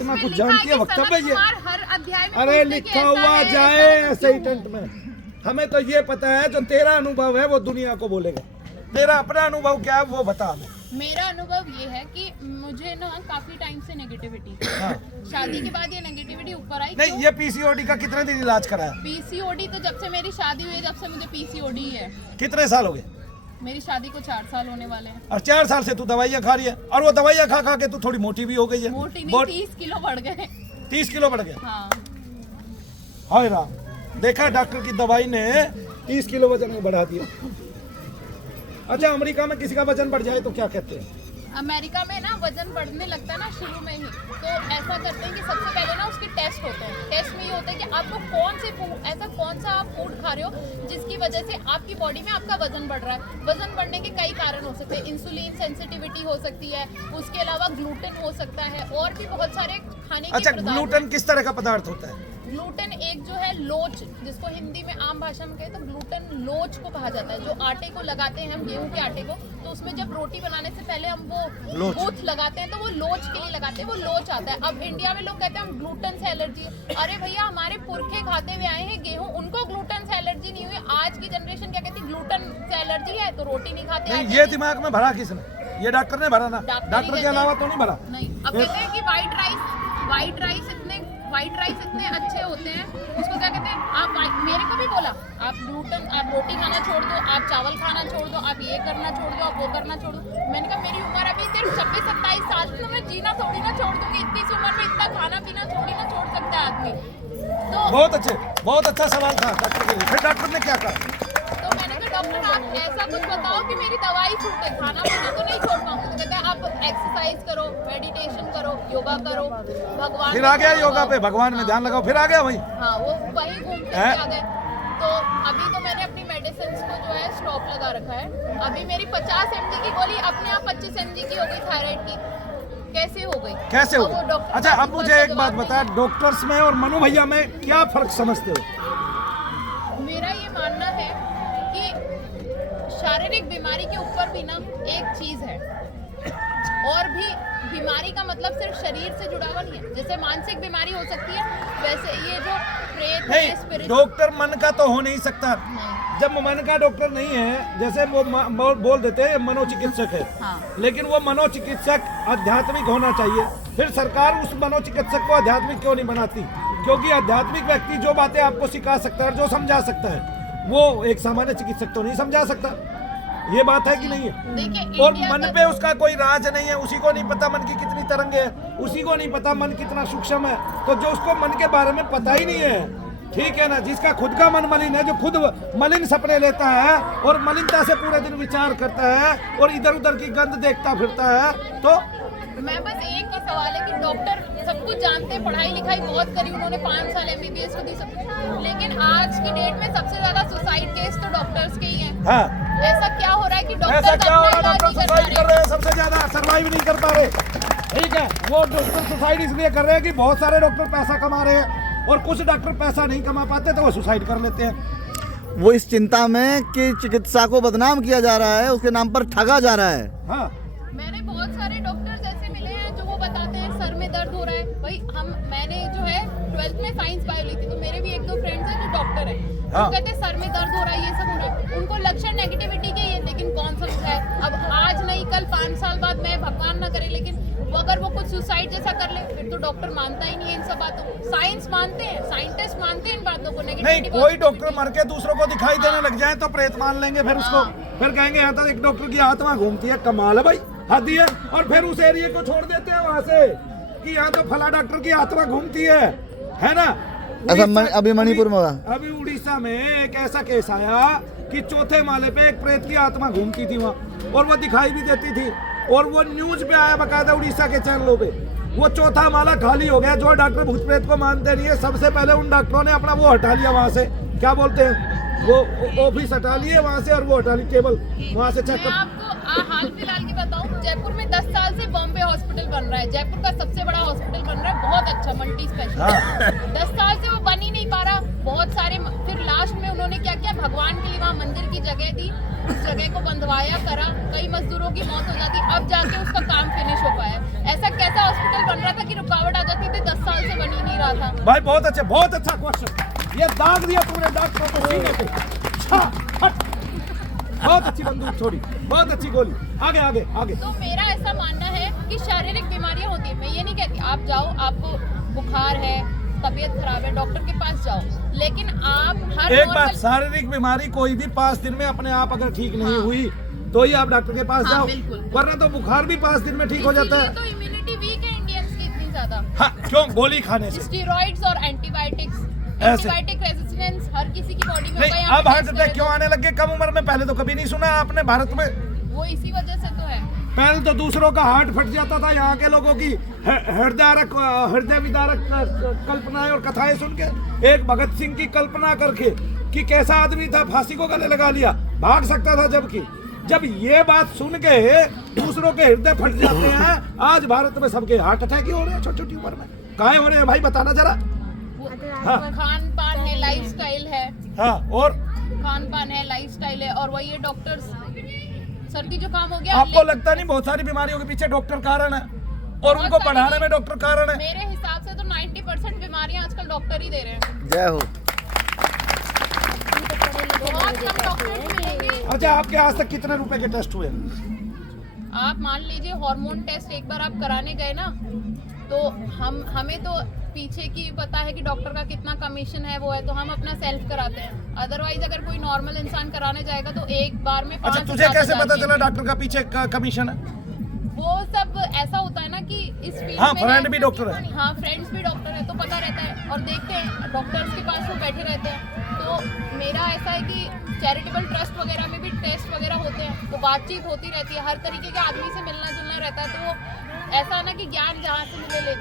इतना कुछ जानती है, वक्तव्य ये हर अध्याय में अरे लिखा हुआ जाए ऐसे ही टेंट में। हमें तो ये पता है जो तेरा अनुभव है वो दुनिया को बोलेगा। तेरा अपना अनुभव क्या है वो बता हमें। मेरा अनुभव ये है कि मुझे ना काफी टाइम से नेगेटिविटी, शादी के बाद ये नेगेटिविटी ऊपर आई। नहीं, ये पीसीओडी का कितने दिन इलाज कराया? पीसीओडी तो जब से मेरी शादी हुई, जब से मुझे पीसीओडी है। कितने साल हो गए? मेरी शादी को 4 साल होने वाले हैं। और 4 साल से तू दवाइयाँ खा रही है, और वो दवाइयाँ खा खा के तू थोड़ी मोटी भी हो गई है। मोटी नहीं, 30 किलो बढ़ गए। 30 किलो बढ़ गए? हाँ। हाय राम, देखा डॉक्टर की दवाई ने 30 किलो वजन में बढ़ा दिया। अच्छा, अमेरिका में किसी का वजन बढ़ जाए तो क्या कहते हैं? अमेरिका में ना वजन बढ़ने लगता है ना शुरू में ही, तो ऐसा करते हैं कि सबसे पहले ना उसके टेस्ट होते हैं। टेस्ट में ये होता है कि आपको कौन सा आप फूड खा रहे हो जिसकी वजह से आपकी बॉडी में आपका वजन बढ़ रहा है। वजन बढ़ने के कई कारण हो सकते हैं, इंसुलिन सेंसिटिविटी हो सकती है, उसके अलावा ग्लूटेन हो सकता है, और भी बहुत सारे खाने के अच्छा, ग्लूटेन किस तरह का पदार्थ होता है? ग्लूटेन एक जो है लोच, जिसको हिंदी में आम भाषा में कहें तो ग्लूटेन लोच को कहा जाता है। जो आटे को लगाते हैं हम, गेहूं के आटे को, तो उसमें जब रोटी बनाने से पहले हम वो बूथ लगाते हैं तो वो लोच के लिए लगाते हैं, वो लोच आता है। अब इंडिया में लोग कहते हैं हम ग्लूटेन से एलर्जी है। अरे भैया, हमारे पुरखे खाते हुए आए हैं गेहूं, उनको ग्लूटेन से एलर्जी नहीं हुई। आज की जनरेशन क्या कहती है, ग्लूटेन से एलर्जी है तो रोटी नहीं खाते। नहीं, ये दिमाग में भरा किसने? ये डॉक्टर ने भरा ना? डॉक्टर के अलावा तो नहीं भरा। नहीं, अब कहते हैं कि व्हाइट राइस इतने अच्छे होते हैं, उसको क्या कहते हैं, आप मेरे को भी बोला आप रोटी खाना छोड़ दो, आप चावल खाना छोड़ दो, आप ये करना छोड़ दो, आप वो करना छोड़ दो। मैंने कहा मेरी उम्र अभी सिर्फ 26-27 साल, तो मैं जीना थोड़ी ना छोड़ दूंगी। इतनी उम्र में इतना खाना पीना थोड़ी ना छोड़ सकता है आदमी। तो बहुत अच्छा सवाल था डॉक्टर के लिए। फिर डॉक्टर ने क्या कहा? तो मैंने कहा डॉक्टर आप ऐसा कुछ बताओ कि मेरी दवाई छूटे, खाना पीना तो नहीं छोड़ पाऊंगी। तो कहते हैं आप एक्सरसाइज करो, मेडिटेशन करो, योगा करो, भगवान। फिर आ गया योगा पे, भगवान में ध्यान लगाओ, फिर आ गया वही। हाँ, वो वही घूम के आ गए। तो अभी तो मैंने अपनी मेडिसिन को जो है स्टॉप लगा रखा है। अभी मेरी 50 mg की गोली अपने आप 25 mg की हो गई थायराइड की। कैसे हो गई? अच्छा, अब मुझे एक बात बता, डॉक्टर्स में और मनु भैया में क्या फर्क समझते हो? मेरा ये मानना है कि शारीरिक बीमारी के ऊपर भी ना एक चीज है, और भी बीमारी का मतलब सिर्फ शरीर से जुड़ा हुआ नहीं है। जैसे मानसिक बीमारी हो सकती है, वैसे ये जो प्रेत है, स्पिरिट। डॉक्टर मन का तो हो नहीं सकता। जब मन का डॉक्टर नहीं है, जैसे वो बोल देते हैं मनोचिकित्सक है। हाँ। लेकिन वो मनोचिकित्सक आध्यात्मिक होना चाहिए। फिर सरकार उस मनोचिकित्सक को आध्यात्मिक क्यों नहीं बनाती? क्योंकि आध्यात्मिक व्यक्ति जो बातें आपको सिखा सकता है, जो समझा सकता है, वो एक सामान्य चिकित्सक तो नहीं समझा सकता। ये बात है कि नहीं है? और मन पे उसका कोई राज नहीं है, उसी को नहीं पता मन की कितनी तरंगे हैं, उसी को नहीं पता मन कितना सूक्ष्म है। तो जो उसको मन के बारे में पता ही नहीं है, ठीक है ना, जिसका खुद का मन मलिन है, जो खुद मलिन सपने लेता है और मलिनता से पूरे दिन विचार करता है और इधर उधर की गंद देखता फिरता है, तो मैं बस एक ही सवाल है कि डॉक्टर सब कुछ जानते हैं, पढ़ाई लिखाई बहुत करी उन्होंने, 5 साल MBBS को दी सब, लेकिन आज की डेट में सबसे ज्यादा सुसाइड केस तो डॉक्टर्स के ही हैं। हाँ। ऐसा क्या हो रहा है कि डॉक्टर सुसाइड कर रहे हैं, सबसे ज्यादा सर्वाइव नहीं कर पा रहे। ठीक है, वो डॉक्टर सुसाइड इसलिए कर रहे हैं कि बहुत सारे डॉक्टर पैसा कमा रहे हैं, और कुछ डॉक्टर पैसा नहीं कमा पाते तो वो सुसाइड कर लेते हैं। वो इस चिंता में कि चिकित्सा को बदनाम किया जा रहा है, उसके नाम पर ठगा जा रहा है। हाँ। मैंने बहुत सारे डॉक्टर्स ऐसे मिले हैं जो वो बताते हैं सर में दर्द हो रहा है। भाई मैंने जो है 12th में साइंस बायो ली थी, तो मेरे भी 1-2 फ्रेंड्स हैं जो डॉक्टर हैं। हाँ। वो कहते हैं सर में दर्द हो रहा है, ये सब हो रहा है। उनको लक्षण नेगेटिविटी के है, लेकिन कौन समझता है? अब आज नहीं कल 5 साल बाद, मैं भगवान ना करे, लेकिन अगर वो कुछ सुसाइड जैसा कर ले, फिर तो डॉक्टर मानता ही नहीं है इन सब बातों को। साइंस मानते हैं, साइंटिस्ट मानते हैं इन बातों को। नहीं, कोई डॉक्टर मर के दूसरों को दिखाई देने लग जाए तो प्रेत मान लेंगे फिर उसको। फिर कहेंगे यहाँ तक एक डॉक्टर की आत्मा घूमती है, कमाल है भाई, हद ही है। और फिर उस एरिया को छोड़ देते हैं वहाँ से कि यहाँ तो फला डॉक्टर की आत्मा घूमती है ना? अभी मणिपुर में अभी उड़ीसा में एक ऐसा केस आया कि 4थे माले पे एक प्रेत की आत्मा घूमती थी वहाँ, और वो दिखाई भी देती थी, और वो न्यूज पे आया बकायदा उड़ीसा के चैनलों पे। वो 4था माला खाली हो गया। जो डॉक्टर भूत प्रेत को मानते नहीं है, सबसे पहले उन डॉक्टरों ने अपना वो हटा लिया वहाँ से, क्या बोलते हैं, वो ऑफिस हटा लिए वहाँ से, और वो हटा ली टेबल वहाँ से चेकअप। आपको हाल फिलहाल की बताऊं, जयपुर में 10 साल से बॉम्बे हॉस्पिटल बन रहा है, जयपुर का सबसे बड़ा हॉस्पिटल बन रहा है, बहुत अच्छा मल्टी स्पेशल। 10 साल से वो बन ही नहीं पा रहा, बहुत सारे। फिर लास्ट में उन्होंने क्या किया, भगवान के लिए वहाँ मंदिर की जगह दी, उस जगह को बंधवाया करा, कई मजदूरों की मौत हो जाती, अब जाके उसका काम फिनिश हो पाया। ऐसा कैसा हॉस्पिटल बन रहा था कि रुकावट आ जाती थी, 10 साल से बन ही नहीं रहा था। भाई बहुत अच्छा क्वेश्चन, ये दाग दिया तुमने डॉक्टरों को सीने पे। छा, हट। बहुत अच्छी बंदूक छोड़ी, बहुत अच्छी गोली। आगे आगे आगे। तो मेरा ऐसा मानना है कि शारीरिक बीमारियां होती है, मैं ये नहीं कहती आप जाओ, आपको बुखार है, तबीयत खराब है, डॉक्टर के पास जाओ, लेकिन आप हर एक बात, नॉर्मल शारीरिक बीमारी कोई भी 5 दिन में अपने आप अगर ठीक नहीं हुई तो ही आप डॉक्टर के पास हाँ, जाओ, बिल्कुल। वरना तो बुखार भी 5 दिन में ठीक हो जाता है। तो इम्यूनिटी वीक है इंडियंस की इतनी ज्यादा, हाँ, क्यों? गोली खाने से। स्टेरॉइड्स और एंटीबायोटिक्स, ऐसे। एंटीबायोटिक रेजिस्टेंस हर किसी की बॉडी में नहीं, होगा। अब हार्ट अटैक क्यों आने लगे कम उम्र में? पहले तो कभी नहीं सुना आपने भारत में। वो इसी वजह से तो है। पहले तो दूसरों का हार्ट फट जाता था, यहाँ के लोगों की हृदय विदारक कल्पनाएं और कथाएं सुन के। एक भगत सिंह की कल्पना करके कि कैसा आदमी था, फांसी को गले लगा लिया, भाग सकता था, जबकि जब ये बात सुन के दूसरों के हृदय फट जाते हैं, आज भारत में सबके हार्ट अटैक ही हो रहे हैं छोटी छोटी उम्र में। काहे हो रहे हैं भाई, बताना जरा। हाँ। खान पान है, लाइफस्टाइल है। हाँ, और खान पान है, लाइफस्टाइल है, और वही है डॉक्टर्स, सर्दी जुकाम हो गया। आपको लगता नहीं बहुत सारी बीमारियों के पीछे डॉक्टर कारण है, और उनको बहुत सारी- पढ़ाने में डॉक्टर कारण है? मेरे हिसाब से तो 90% बीमारियां आजकल डॉक्टर ही दे रहे हैं। जय हो। बहुत कम डॉक्टर्स मिलेंगे। अच्छा, आपके आज तक कितने रुपए के टेस्ट हुए? आप मान लीजिए हार्मोन टेस्ट एक बार आप कराने गए ना, तो हमें तो पीछे की पता है कि डॉक्टर का कितना कमीशन है, वो है, तो हम अपना सेल्फ कराते हैं। अदरवाइज अगर कोई नॉर्मल इंसान कराने जाएगा तो एक बार में अच्छा, 5 तुझे कैसे पता चला डॉक्टर का पीछे का कमीशन है? वो सब ऐसा होता है ना कि इस फील्ड हाँ, में फ्रेंड भी डॉक्टर है। हाँ, फ्रेंड्स भी डॉक्टर है, तो पता रहता है, और देखते हैं डॉक्टर्स के पास वो बैठे रहते हैं। तो मेरा ऐसा है कि चैरिटेबल ट्रस्ट वगैरह में भी टेस्ट वगैरह होते हैं, तो बातचीत होती रहती है, हर तरीके के आदमी से मिलना जुलना रहता है। तो वो ऐसा है ना कि ज्ञान जहाँ से मिले ले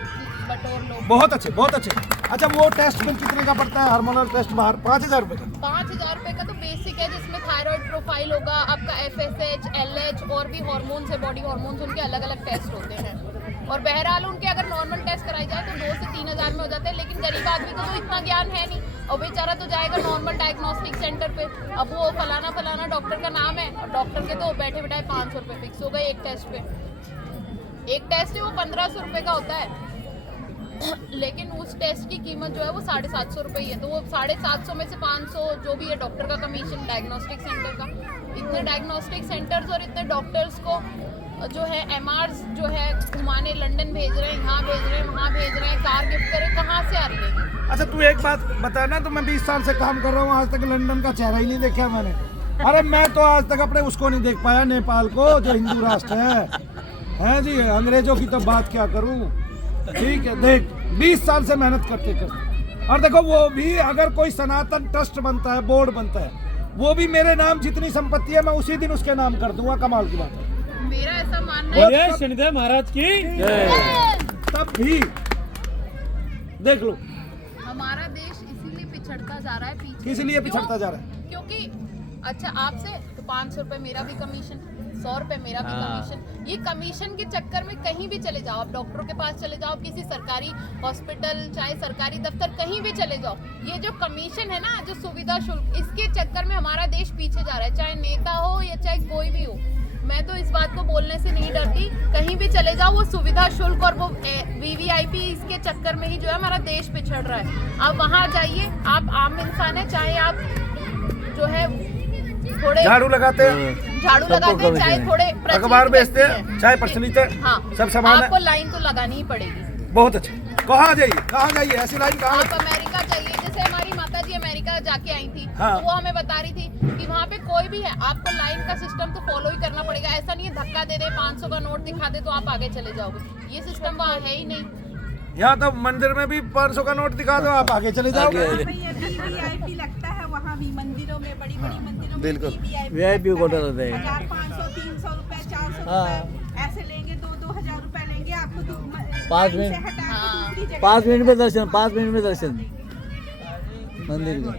बटोर लो। बहुत अच्छे, बहुत अच्छे। अच्छा, वो टेस्ट बिल कितने का पड़ता है? हार्मोनल टेस्ट बाहर 5000 रुपए का। 5000 रुपए का तो बेसिक है, जिसमें थायराइड प्रोफाइल होगा, आपका FSH, LH और भी हार्मोन्स है, बॉडी हार्मोन्स, उनके अलग अलग टेस्ट होते हैं। और बहरहाल उनके अगर नॉर्मल टेस्ट कराई जाए तो 2 से 3000 में हो जाते हैं, लेकिन गरीब आदमी को तो इतना ज्ञान है नहीं, और बेचारा तो जाएगा नॉर्मल डायग्नोस्टिक सेंटर पे। अब वो फलाना फलाना डॉक्टर का नाम है, और डॉक्टर के तो बैठे बैठाए 500 रुपये फिक्स हो गए एक टेस्ट पे। एक टेस्ट है वो 1500 रुपये का होता है, लेकिन उस टेस्ट की कीमत जो है वो 750 रुपये ही है। तो वो 750 में से 500 जो भी है डॉक्टर का कमीशन, डायग्नोस्टिक सेंटर का। इतने डायग्नोस्टिक सेंटर्स और इतने डॉक्टर्स को जो है MRs जो है घुमाने लंदन भेज रहे हैं, यहाँ भेज रहे हैं, वहाँ भेज रहे हैं, कार गिफ्ट करे, कहाँ से आ रही है? अच्छा, तू एक बात बता ना, तो मैं 20 साल से काम कर रहा हूँ, आज तक लंदन का चेहरा ही नहीं देखा मैंने। अरे मैं तो आज तक अपने उसको नहीं देख पाया, नेपाल को, जो हिंदू राष्ट्र है जी। अंग्रेजों की तो बात क्या करूँ, ठीक है। देख, 20 साल से मेहनत करते करते, और देखो वो भी अगर कोई सनातन ट्रस्ट बनता है, बोर्ड बनता है, वो भी मेरे नाम जितनी संपत्ति है मैं उसी दिन उसके नाम कर दूंगा। कमाल की बात है। मेरा ऐसा मानना है। जय शनिदेव महाराज की। तब भी देख लो, हमारा देश इसीलिए पिछड़ता जा रहा है पीछे। किस लिए पिछड़ता जा रहा है? क्योंकि अच्छा, आपसे तो 500 रुपये मेरा भी कमीशन, 100 रुपये मेरा भी कमीशन। ये कमीशन के चक्कर में कहीं भी चले जाओ, आप डॉक्टरों के पास चले जाओ, किसी सरकारी हॉस्पिटल, चाहे सरकारी दफ्तर, कहीं भी चले जाओ, ये जो कमीशन है ना, जो सुविधा शुल्क, इसके चक्कर में हमारा देश पीछे जा रहा है, चाहे नेता हो या चाहे कोई भी हो। मैं तो इस बात को बोलने से नहीं डरती, कहीं भी चले जाओ, वो सुविधा शुल्क और वो VVIP, इसके चक्कर में ही जो है हमारा देश पिछड़ रहा है। आप वहाँ जाइए, आप आम इंसान है, चाहे आप जो है थोड़े झाड़ू लगाते हैं, चाहे थोड़े अखबार बेचते हैं, चाहे प्रचलित है, हाँ, सब समान आपको है। लाइन तो लगानी ही पड़ेगी। बहुत अच्छे। कहाँ जाइए ऐसी लाइन कहाँ? आप अमेरिका जाइए, जैसे हमारी माता जी अमेरिका जाके आई थी, हाँ। तो वो हमें बता रही थी कि वहाँ पे कोई भी है, आपको लाइन का सिस्टम तो फॉलो ही करना पड़ेगा। ऐसा नहीं है धक्का दे दे, 500 का नोट दिखा दे तो आप आगे चले जाओगे, ये सिस्टम वहाँ है ही नहीं। यहाँ तो मंदिर में भी 500 का नोट दिखा दो, आप आगे चले जाओगे। VIP लगता है वहाँ भी, मंदिरों में, बड़ी बड़ी मंदिरों में बिल्कुल। VIP कोटा रहता है। 1000, 500, 300 रुपए, 400 रुपए ऐसे लेंगे, 2-2 हजार रुपए लेंगे आपको। 5 से मिनट, हटा के दूसरी जगह 5 मिनट में दर्शन, 5 मिनट में दर्शन मंदिर का।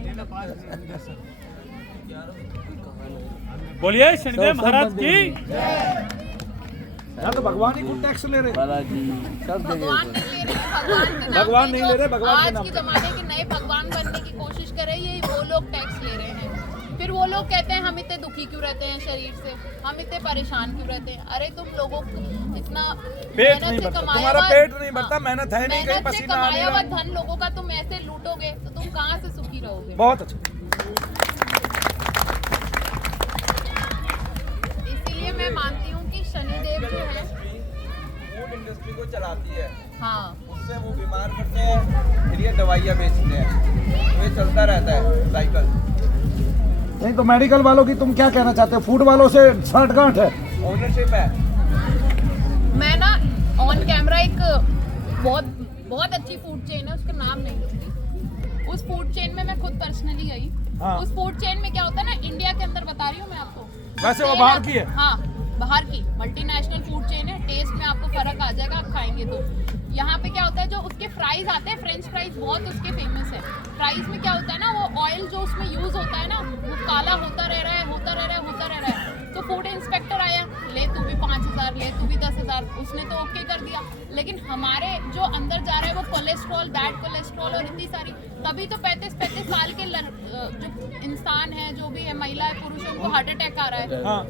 बोलिए शनिदेव महाराज की। यहाँ तो भगवान ही कुछ टैक्स ले रहे। बालाजी सब भगवान जगह नहीं ले रहे, भगवान नहीं ले रहे, भगवान के आज नाम के पे। जमाने के नए भगवान बनने की कोशिश कर रहे हैं, ये वो लोग टैक्स ले रहे हैं। फिर वो लोग कहते हैं हम इतने दुखी क्यों रहते हैं शरीर से, हम इतने परेशान क्यों रहते हैं। अरे तुम लोगों को इतना पेट नहीं भरता, तुम्हारा पेट नहीं भरता, मेहनत है नहीं, कहीं मेहनत से पसीना आ नहीं कमाया हुआ रहा। धन लोगों का तुम ऐसे लूटोगे तो तुम कहाँ से सुखी रहोगे। बहुत अच्छा। इसीलिए मैं मानती हूँ कि शनिदेव जो है फूड इंडस्ट्री को चलाती है, हाँ उससे वो बीमार पड़ते हैं, फिर ये दवाइयाँ बेचते हैं, तो ये चलता रहता है साइकिल। नहीं तो मेडिकल वालों की तुम क्या कहना चाहते हो? फूड वालों से साठगांठ है। ओनरशिप है। मैं ना ऑन कैमरा एक बहुत अच्छी फूड चेन है, उसका नाम नहीं लूंगी। उस फूड चेन में मैं खुद पर्सनली गई। हाँ। उस फूड चेन में क्या होता है ना, इंडिया के अंदर बता रही हूँ मैं आपको। वैसे वो बाहर की है? हाँ बाहर की मल्टीनेशनल फूड चेन है। टेस्ट में आपको फर्क आ जाएगा आप खाएंगे तो। यहाँ पे क्या होता है, जो उसके फ्राइज आते हैं, फ्रेंच फ्राइज बहुत उसके फेमस है। फ्राइज में क्या होता है ना, वो ऑयल जो उसमें यूज होता है ना, वो काला होता रह रहा है, होता रह रहा है, होता रह रहा है। तो फूड इंस्पेक्टर आया, ले तू भी 5,000, ले तू भी 10,000, उसने तो ओके कर दिया। लेकिन हमारे जो अंदर जा रहा है वो कोलेस्ट्रॉल, बैड कोलेस्ट्रॉल और इतनी सारी, तभी तो 35 साल के जो इंसान है, जो भी है, महिला है, पुरुष है, उनको हार्ट अटैक आ रहा है। हाँ।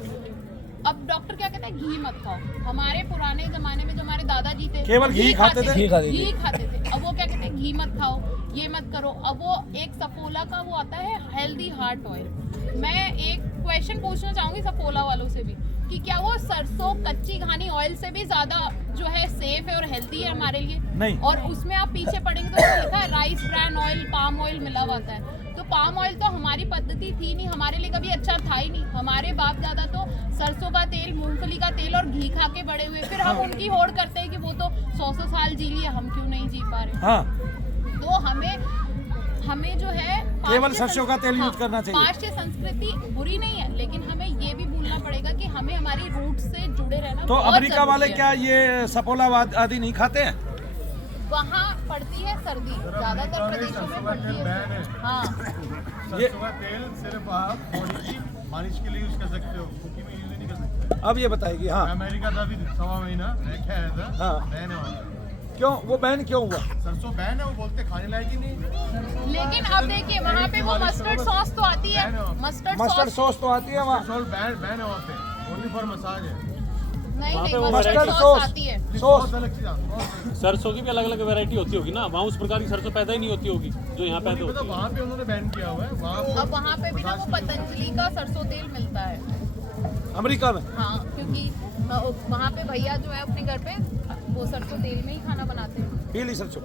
अब डॉक्टर क्या कहता है, घी मत खाओ। हमारे पुराने जमाने में जो हमारे दादाजी थे केवल घी खाते थे? घी खाते थे। अब वो क्या कहते हैं, घी मत खाओ, ये मत करो। अब वो एक सफोला का वो आता है हेल्दी हार्ट ऑयल। मैं एक क्वेश्चन पूछना चाहूंगी सफोला वालों से भी कि क्या वो सरसों कच्ची घानी ऑयल से भी ज्यादा जो है सेफ है और हेल्दी है हमारे लिए? नहीं। और उसमें आप पीछे पढ़ेंगे तो उसमें लिखा है rice bran oil, palm oil मिला हुआ आता है। तो पाम ऑयल तो हमारी पद्धति थी नहीं, हमारे लिए कभी अच्छा था ही नहीं। हमारे बाप दादा तो सरसों का तेल, मूंगफली का तेल और घी खा के बड़े हुए। फिर हम उनकी होड़ करते हैं कि वो तो 100 साल जी लिए, हम क्यों नहीं जी पा रहे। हाँ। तो हमें जो है केवल सरसों का तेल यूज करना चाहिए। पाश्चात्य संस्कृति बुरी नहीं है, लेकिन हमें ये भी भूलना पड़ेगा कि हमें हमारी रूट से जुड़े रहना तो बहुत अमेरिका वाले जरूरी है। क्या ये सपोला आदि नहीं खाते हैं? वहाँ पड़ती है सर्दी, ज्यादातर प्रदेशों में पड़ती है। हाँ ये सरसों का तेल सिर्फ आप बॉडी की मालिश के लिए यूज कर सकते हो, कुकिंग में यूज नहीं कर सकते। अब ये बताएगी। हाँ। मैं अमेरिका था अभी 1.25 महीना रह के आया था। हाँ। बैन है वहाँ पे। क्यों वो बैन क्यों हुआ? सरसों बैन है, वो बोलते खाने लायक ही नहीं। लेकिन अब देखिए वहाँ पे वो मस्टर्ड सॉस तो आती है, मस्टर्ड मस्टर्ड सॉस तो आती है वहाँ। सॉल्ट बैन है वहाँ पे, ओनली फॉर मसाज है। नहीं वहाँ पे नहीं वो मस्टर्ड मस्टर्ड सॉस सॉस आती है। सॉस बहुत अलग चीज है। सरसों की भी अलग अलग वैरायटी होती होगी ना, वहाँ उस प्रकार की सरसों पैदा ही नहीं होती होगी जो यहाँ पैदा होती मतलब है। वहाँ पे उन्होंने बैन किया हुआ है। वहाँ पे अब वहाँ पे भी ना वो पतंजलि का सरसों तेल मिलता है। अमेरिका में। हाँ क्योंकि वहाँ पे भैया जो है अपने घर पे वो सरसों तेल में ही खाना बनाते हैं। पीली सरसों।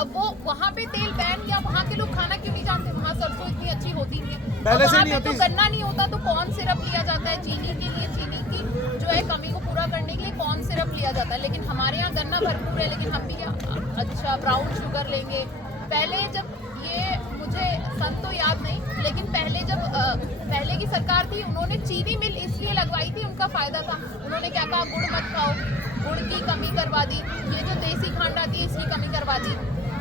अब वो वहाँ पे तेल बैन किया, वहाँ के लोग खाना क्यों नहीं जानते? वहाँ सरसों इतनी अच्छी होती नहीं है। पहले अब से वहाँ नहीं पे तो होती। गन्ना नहीं होता तो कॉर्न सिरप लिया जाता है चीनी के लिए, चीनी की जो है कमी को पूरा करने के लिए कॉर्न सिरप लिया जाता है। लेकिन हमारे यहाँ गन्ना भरपूर है, लेकिन हम भी क्या अच्छा ब्राउन शुगर लेंगे। पहले जब ये मुझे सन तो याद नहीं, लेकिन पहले जब पहले की सरकार थी उन्होंने चीनी मिल इसलिए लगवाई थी, उनका फायदा था। उन्होंने क्या कहा, गुड़ मत खाओ, गुड़ की कमी करवा दी। ये जो देसी खंड आती है इसकी कमी करवा दी।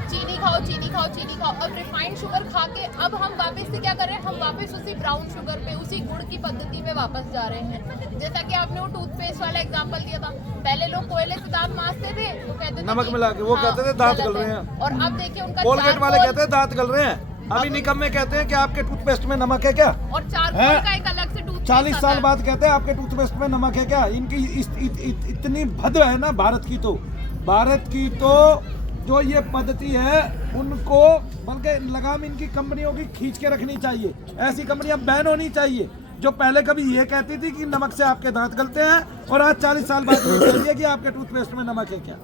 चीनी खाओ, चीनी खाओ, चीनी खाओ। अब रिफाइंड शुगर खा के अब हम वापस से क्या कर रहे हैं, हम वापस उसी ब्राउन शुगर पे, उसी गुड़ की पद्धति पे वापस जा रहे हैं। जैसा कि आपने वो टूथपेस्ट वाला एग्जांपल दिया था, पहले लोग कोयले से दांत मांजते थे तो कहते थे नमक कि मिला के, वो हाँ, कहते थे दांत गलत गल रहे है। हैं। और अब देखिए उनका कोलगेट वाले चारकोल कहते हैं दांत गल रहे हैं। अभी निकम्मे कहते हैं कि आपके टूथपेस्ट में नमक है क्या? और चारकोल हैं? का एक अलग से टूथपेस्ट 40 आता साल है। बाद कहते हैं आपके टूथपेस्ट में नमक है क्या? इनकी इतनी भद्र है ना भारत की तो जो ये पद्धति है उनको बल्कि लगाम इनकी कंपनियों की खींच के रखनी चाहिए। ऐसी कंपनियां बैन होनी चाहिए जो पहले कभी ये कहती थी कि नमक से आपके दांत गलते हैं और आज 40 साल बाद ये कह रही है कि आपके टूथपेस्ट में नमक है क्या।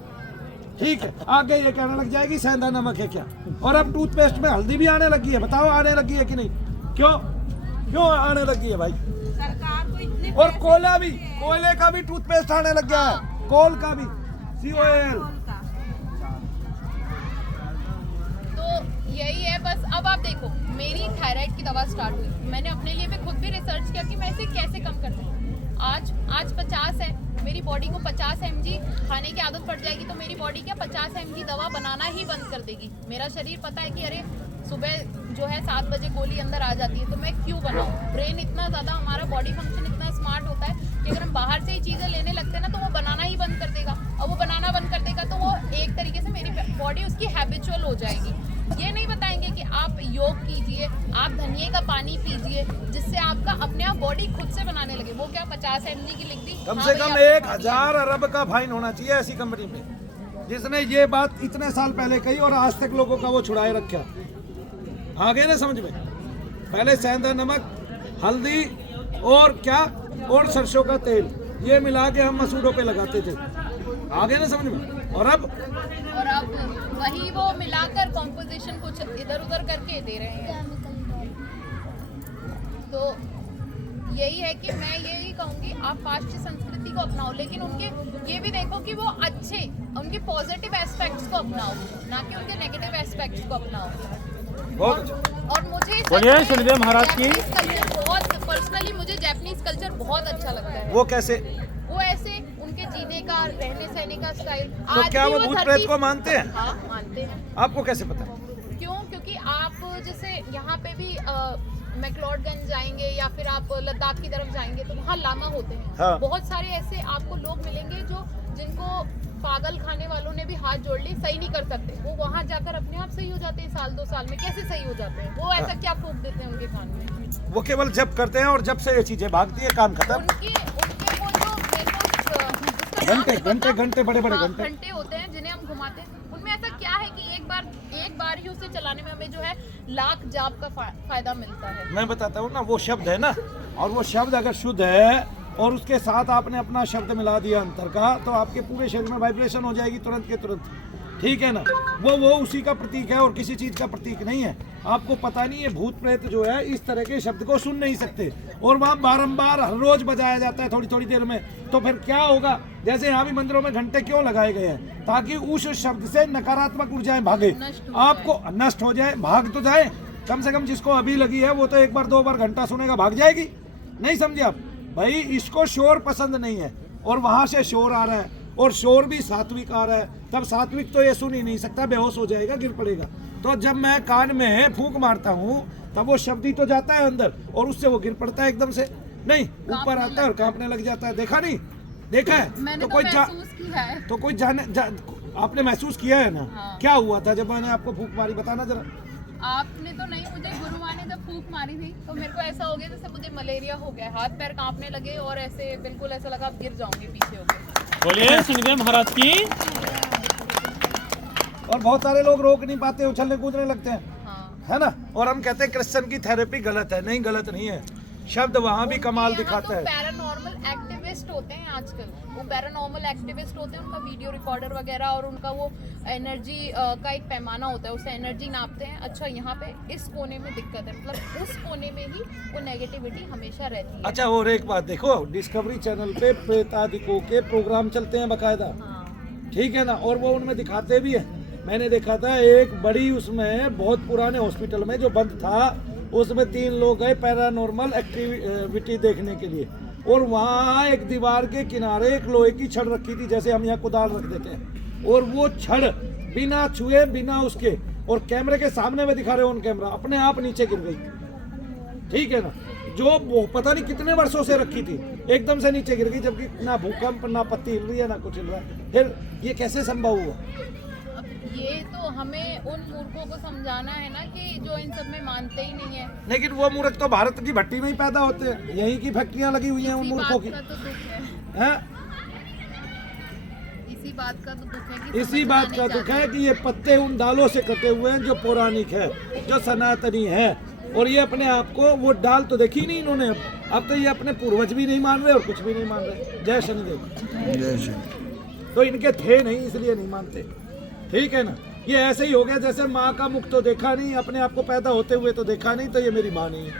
ठीक है, आगे ये कहने लग जाएगी सेंधा नमक है क्या। और अब टूथपेस्ट में हल्दी भी आने लगी है। बताओ आने लगी है कि नहीं? क्यों आने लगी है भाई? सरकार को इतने और पैसे कोला भी, देती है। कोयले का भी टूथपेस्ट आने लग गया है, कोल का भी, COL। तो यही है बस। अब आप देखो मेरी थायराइड की दवा स्टार्ट हुई, मैंने अपने लिए भी खुद भी रिसर्च किया कि मैं इसे कैसे कम कर सकूं। आज 50 है, मेरी बॉडी को 50 mg खाने की आदत पड़ जाएगी तो मेरी बॉडी क्या 50 mg दवा बनाना ही बंद कर देगी। मेरा शरीर पता है कि अरे सुबह जो है 7 बजे गोली अंदर आ जाती है तो मैं क्यों बनाऊं। ब्रेन इतना ज़्यादा, हमारा बॉडी फंक्शन इतना स्मार्ट होता है कि अगर हम बाहर से ही चीज़ें लेने लगते हैं ना तो वो बनाना ही बंद कर देगा। और वो बनाना बंद कर देगा तो वो एक तरीके से मेरी बॉडी उसकी हैबिचुअल हो जाएगी। ये नहीं बताएंगे कि आप योग कीजिए, आप धनिए का पानी पीजिए, जिससे आपका अपने आप बॉडी खुद से बनाने लगे। वो क्या 50 mg की लिख दी, कम हाँ से भैया, कम आपको 1000 अरब का फाइन होना चाहिए ऐसी कंपनी पे, जिसने ये बात इतने साल पहले कही और आज तक लोगों का वो छुड़ाए रखा। आ गए ना समझ में? पहले सेंधा नमक, हल्दी और क्या, और सरसों का तेल, ये मिला के हम मसूड़ों पे लगाते थे। आ गए ना समझ में? और अब वही वो मिलाकर कॉम्पोजिशन कुछ इधर उधर करके दे रहे हैं। तो यही है कि मैं यही कहूँगी, आप पाश्चात्य संस्कृति को अपनाओ, लेकिन उनके ये भी देखो कि वो अच्छे, उनके पॉजिटिव एस्पेक्ट्स को अपनाओ, ना कि उनके नेगेटिव एस्पेक्ट्स को अपनाओ। बहुत अच्छा। और मुझे बोलिए शनिदेव महाराज की। कल्चर बहुत पर्सनली, मुझे जापानीज कल्चर बहुत अच्छा लगता है। वो कैसे? वो ऐसे उनके जीने का, रहने सहने का स्टाइल। तो क्या वो भूत प्रेत को मानते हैं? हाँ, मानते हैं। आपको कैसे पता? क्यों? क्योंकि आप जैसे यहाँ पे भी मैक्लोडगंज जाएंगे या फिर आप लद्दाख की तरफ जाएंगे तो वहाँ लामा होते हैं। हाँ। बहुत सारे ऐसे आपको लोग मिलेंगे जो जिनको पागल खाने वालों ने भी हाथ जोड़ लिए, सही नहीं कर सकते, वो वहाँ जाकर अपने आप सही हो जाते हैं। 1-2 साल में कैसे सही हो जाते हैं? वो ऐसा क्या फूंक देते हैं उनके कान में? वो केवल जब करते हैं और जब से ये चीजें भागती है, काम खत्म। उनके वो जो घंटे घंटे बड़े बड़े घंटे घंटे होते हैं जिन्हें हम घुमाते हैं, उनमें ऐसा क्या है कि एक बार ही उसे चलाने में हमें जो है लाख जाप का फायदा मिलता है। मैं बताता हूँ ना, वो शब्द है ना, और वो शब्द अगर शुद्ध है और उसके साथ आपने अपना शब्द मिला दिया अंतर का, तो आपके पूरे शरीर में वाइब्रेशन हो जाएगी तुरंत के तुरंत। ठीक है ना? वो उसी का प्रतीक है और किसी चीज का प्रतीक नहीं है। आपको पता नहीं है, भूत प्रेत जो है इस तरह के शब्द को सुन नहीं सकते, और वहाँ बारंबार हर रोज बजाया जाता है थोड़ी थोड़ी देर में। तो फिर क्या होगा? जैसे यहाँ भी मंदिरों में घंटे क्यों लगाए गए हैं? ताकि उस शब्द से नकारात्मक ऊर्जाएं भागे, आपको नष्ट हो जाए, भाग तो जाए। कम से कम जिसको अभी लगी है वो तो 1 बार 2 बार घंटा सुनेगा, भाग जाएगी। नहीं समझे आप? भाई इसको शोर पसंद नहीं है, और वहां से शोर आ रहा है, और शोर भी सात्विक आ रहा है, तब सात्विक तो ये सुन ही नहीं सकता, बेहोश हो जाएगा, गिर पड़ेगा। तो जब मैं कान में फूंक मारता हूँ तब वो शब्द ही तो जाता है अंदर, और उससे वो गिर पड़ता है एकदम से, नहीं ऊपर आता है और कांपने लग जाता है। देखा नहीं? देखा है? मैंने तो तो कोई महसूस किया है। तो कोई आपने महसूस किया है ना? हाँ। क्या हुआ था जब मैंने आपको फूंक मारी? बताना जरा। आपने तो नहीं, मुझे गुरु माँ ने जब फूंक मारी थी तो मेरे को ऐसा हो गया जैसे मुझे मलेरिया हो गया, हाथ पैर कांपने लगे और ऐसे बिल्कुल ऐसा लगा अब गिर जाऊंगी पीछे होके। बोलिए शनिदेव महाराज की। और बहुत सारे लोग रोक नहीं पाते, उछलने कूदने लगते हैं, हाँ। है ना? और हम कहते हैं क्रिश्चियन की थेरेपी गलत है। नहीं, गलत नहीं है, शब्द वहाँ भी कमाल दिखाता है। पैरानॉर्मल एक्टिविस्ट होते हैं आजकल, वो पैरानॉर्मल एक्टिविस्ट होते हैं, उनका वीडियो रिकॉर्डर वगैरह और उनका वो एनर्जी का एक पैमाना होता है, उससे एनर्जी नापते हैं। अच्छा, यहाँ पे इस कोने में दिक्कत है, मतलब उस कोने में ही वो नेगेटिविटी हमेशा रहती है। अच्छा, और एक बात देखो, डिस्कवरी चैनल पे प्रेतादिकों के प्रोग्राम चलते हैं बाकायदा, ठीक है ना? और वो उनमें दिखाते भी है। मैंने देखा था एक बड़ी, उसमें बहुत पुराने हॉस्पिटल में जो बंद था, उसमें 3 लोग गए पैरानॉर्मल एक्टिविटी देखने के लिए, और वहाँ एक दीवार के किनारे एक लोहे की छड़ रखी थी, जैसे हम यहाँ कुदाल रख देते हैं, और वो छड़ बिना छुए, बिना उसके, और कैमरे के सामने में दिखा रहे ऑन कैमरा, अपने आप नीचे गिर गई। ठीक है ना? जो वो पता नहीं कितने वर्षों से रखी थी, एकदम से नीचे गिर गई, जबकि ना भूकंप, ना पत्ती हिल रही है, ना कुछ हिल रहा है। फिर ये कैसे संभव हुआ? ये तो हमें उन मूर्खों को समझाना है ना, कि जो इन सब में मानते ही नहीं है। लेकिन वो मूर्ख तो भारत की भट्टी में ही पैदा होते हैं, यहीं की फैक्ट्रियां लगी हुई हैं उन मूर्खों की। इसी बात का तो दुख है, हैं? इसी बात का तो दुख है कि इसी समझना बात नहीं का दुख चाहते। है कि ये पत्ते उन डालों से कटे हुए हैं जो पौराणिक है, जो सनातनी है, और ये अपने आप को, वो डाल तो देखी नहीं इन्होंने। अब तो ये अपने पूर्वज भी नहीं मान रहे और कुछ भी नहीं मान रहे। जय शनिदेव। जय श्री। तो इनके थे नहीं, इसलिए नहीं मानते। ठीक है ना? ये ऐसे ही हो गया जैसे माँ का मुख तो देखा नहीं, अपने आप को पैदा होते हुए तो देखा नहीं, तो ये मेरी माँ नहीं है।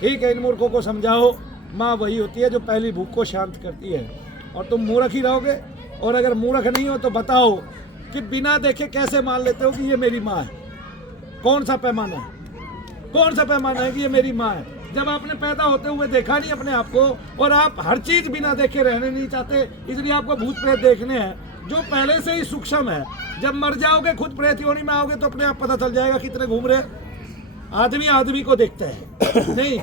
ठीक है, इन मूर्खों को समझाओ, माँ वही होती है जो पहली भूख को शांत करती है, और तुम मूर्ख ही रहोगे। और अगर मूर्ख नहीं हो तो बताओ कि बिना देखे कैसे मान लेते हो कि ये मेरी माँ है? कौन सा पैमाना है? कौन सा पैमाना है कि ये मेरी माँ है? जब आपने पैदा होते हुए देखा नहीं अपने आप को, और आप हर चीज बिना देखे रहने नहीं चाहते, इसलिए आपको भूत प्रेत देखने हैं जो पहले से ही सूक्ष्म है। जब मर जाओगे, खुद प्रेत योनि में आओगे, तो अपने आप पता चल जाएगा कितने घूम रहे। आदमी आदमी को देखता है नहीं,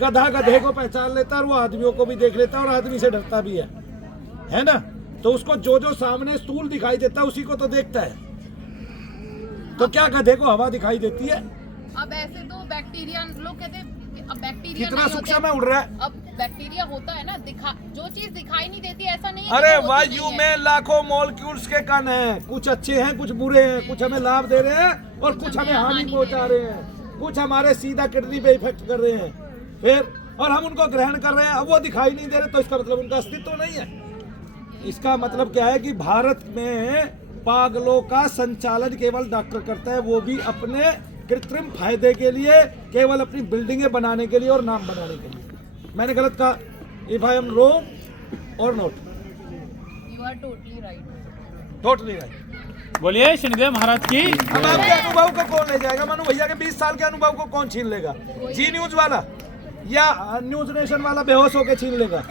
गधा गधे को पहचान लेता है, और वो आदमियों को भी देख लेता है, और आदमी से डरता भी है ना? तो उसको जो जो सामने स्थूल दिखाई देता है उसी को तो देखता है। तो क्या गधे को हवा दिखाई देती है? अब ऐसे तो बैक्टीरिया लोग कहते हैं कि अब बैक्टीरिया कितना नहीं सूक्ष्म होते। में उड़ रहा है। अब बैक्टीरिया होता है ना, जो चीज दिखाई नहीं देती ऐसा नहीं है कि अरे वो होती वायु नहीं है। में लाखों मॉलिक्यूल्स के कण हैं, कुछ अच्छे हैं कुछ बुरे हैं, कुछ हमें लाभ दे रहे हैं और कुछ हमें हानि पहुंचा रहे हैं, कुछ हमारे सीधा किडनी पे इफेक्ट कर रहे हैं, फिर और हम उनको ग्रहण कर रहे हैं। अब वो दिखाई नहीं दे रहे तो इसका मतलब उनका अस्तित्व तो नहीं है। इसका मतलब क्या है कि भारत में पागलों का संचालन केवल डॉक्टर करता है, वो भी अपने कृत्रिम फायदे के लिए, केवल अपनी बिल्डिंगें बनाने के लिए और नाम बनाने के लिए। मैंने गलत कहा? इफ आई एम रॉन्ग और not? You are totally right. Totally right. बोलिए शनिदेव महाराज की। अब आपके अनुभव को कौन ले जाएगा? मनु भैया के 20 साल के अनुभव को कौन छीन लेगा? जी न्यूज वाला या न्यूज नेशन वाला बेहोश होके छीन लेगा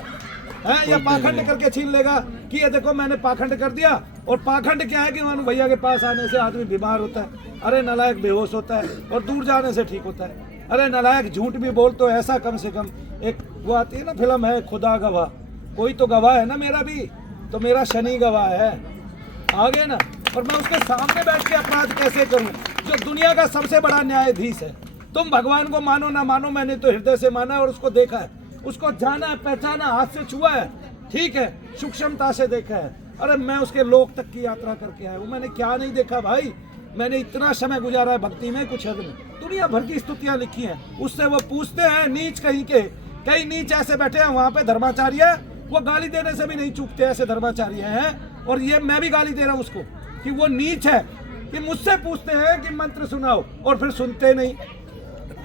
है, या पाखंड करके छीन लेगा कि ये देखो मैंने पाखंड कर दिया। और पाखंड क्या है कि मनु भैया के पास आने से आदमी बीमार होता है, अरे नालायक बेहोश होता है, और दूर जाने से ठीक होता है। अरे नालायक झूठ भी बोल तो ऐसा कम से कम, एक वो आती है ना फिल्म है खुदा गवाह, कोई तो गवाह है ना मेरा भी, तो मेरा शनि गवाह है, आगे ना। और मैं उसके सामने बैठ के अपराध कैसे करूं, जो दुनिया का सबसे बड़ा न्यायाधीश है। तुम भगवान को मानो ना मानो, मैंने तो हृदय से माना है और उसको देखा है, उसको जाना है, पहचाना, हाथ से छुआ है, ठीक है, सूक्ष्मता से देखा है। अरे मैं उसके लोक तक की यात्रा करके आया हूँ, मैंने क्या नहीं देखा भाई। मैंने इतना समय गुजारा है भक्ति में, कुछ हद नहीं। दुनिया भर की स्तुतियां लिखी हैं, उससे वो पूछते हैं नीच कहीं के, कई नीच ऐसे बैठे हैं वहां पे धर्माचार्य, वो गाली देने से भी नहीं चूकते, ऐसे धर्माचार्य हैं। और ये मैं भी गाली दे रहा हूँ उसको कि वो नीच है, कि मुझसे पूछते हैं कि मंत्र सुनाओ और फिर सुनते नहीं,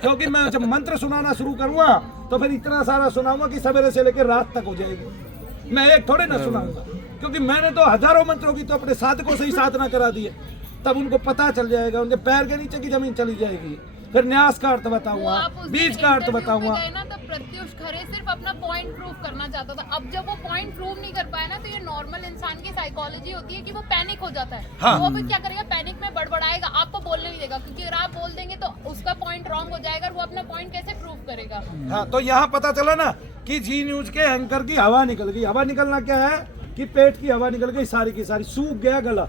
क्योंकि मैं जब मंत्र सुनाना शुरू करूंगा तो फिर इतना सारा सुनाऊंगा कि सवेरे से लेकर रात तक हो जाएगी। मैं एक थोड़े ना सुनाऊंगा, क्योंकि मैंने तो हजारों मंत्रों की तो अपने साधकों से ही साधना करा दी है। तब उनको पता चल जाएगा, उनके पैर के नीचे की जमीन चली जाएगी। फिर न्यास का अर्थ बताऊंगा, बीज का अर्थ बताऊंगा। ना तो प्रत्युष खरे सिर्फ अपना पॉइंट प्रूव करना चाहता था। अब जब वो पॉइंट प्रूव नहीं कर पाया ना, तो ये नॉर्मल इंसान की साइकोलॉजी होती है कि वो पैनिक हो जाता है। हाँ। वो भी क्या करेगा, पैनिक में बड़बड़ाएगा, आपको बोलने नहीं देगा, क्योंकि अगर आप बोल देंगे तो उसका पॉइंट रॉन्ग हो जाएगा और वो अपना पॉइंट कैसे प्रूव करेगा। हाँ, तो यहाँ पता चला ना कि जी न्यूज के एंकर की हवा निकल गई। हवा निकलना क्या है कि पेट की हवा निकल गई सारी की सारी, सूख गया गला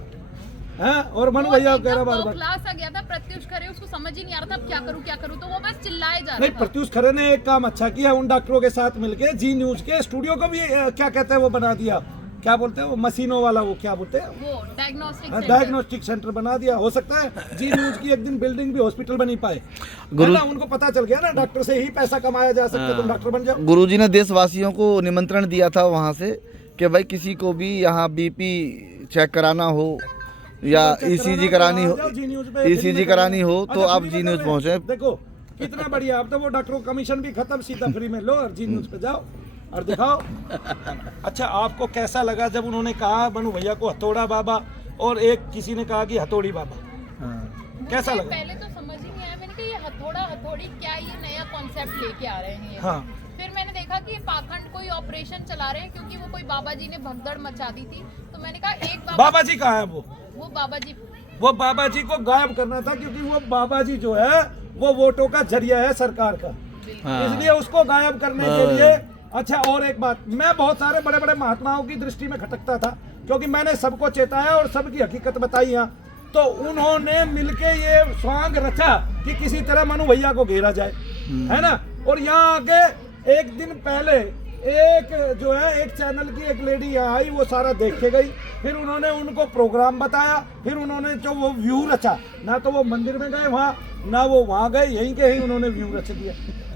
है। और मनु भैया कह रहा बार बार क्लास आ गया था प्रत्युष खरे, उसको समझ ही नहीं आ रहा था अब क्या करूं, तो वो बस चिल्लाए जा रहा नहीं। था। प्रत्युष खरे ने एक काम अच्छा किया, उन डॉक्टरों के साथ मिलके जी न्यूज के स्टूडियो को भी क्या कहते हैं वो बना दिया, क्या बोलते हैं वो मशीनों वाला, वो क्या बोलते हैं वो डायग्नोस्टिक सेंटर बना दिया। हो सकता है जी न्यूज की एक दिन बिल्डिंग भी हॉस्पिटल बनी पाए, है ना। उनको पता चल गया ना डॉक्टर से ही पैसा कमाया जा सकता है, तुम डॉक्टर बन जाओ। गुरुजी ने देशवासियों को निमंत्रण दिया था वहाँ से कि भाई किसी को भी यहाँ बीपी चेक कराना हो या ईसीजी करानी हो, ईसीजी करानी हो तो आप जी न्यूज पहुँचे। देखो कितना बढ़िया, अब तो वो डॉक्टरों का कमीशन भी खत्म, सीधा फ्री में लो और जी न्यूज पे जाओ और दिखाओ। अच्छा, आपको कैसा लगा जब उन्होंने कहा मनु भैया को हथौड़ा बाबा और एक किसी ने कहा कि हथौड़ी बाबा? कैसा लगा? पहले तो समझ ही नहीं आया, मैंने कहा ये हथौड़ा हथौड़ी क्या, ये नया कॉन्सेप्ट लेके आ रहे हैं ये। हाँ। फिर मैंने देखा कि पाखंड कोई ऑपरेशन चला रहे हैं, क्योंकि वो कोई बाबा जी ने भगदड़ मचा दी थी। तो मैंने कहा एक बाबा जी कहाँ है? वो बाबा जी, वो बाबा जी को गायब करना था, क्योंकि वो बाबा जी जो है वो वोटों का जरिया है सरकार का, इसलिए उसको गायब करने के लिए। अच्छा, और एक बात, मैं बहुत सारे बड़े बड़े महात्माओं की दृष्टि में खटकता था, क्योंकि मैंने सबको चेताया और सबकी हकीकत बताई यहाँ, तो उन्होंने मिलके ये स्वांग रचा कि किसी तरह मनु भैया को घेरा जाए, है ना। और यहाँ आके एक दिन पहले एक जो है एक चैनल की एक लेडी यहाँ आई, वो सारा देख के गई, फिर उन्होंने उनको प्रोग्राम बताया, फिर उन्होंने जो वो व्यू रचा, ना तो वो मंदिर में गए वहाँ, ना वो वहाँ गए, यहीं के ही उन्होंने व्यू रच दिया,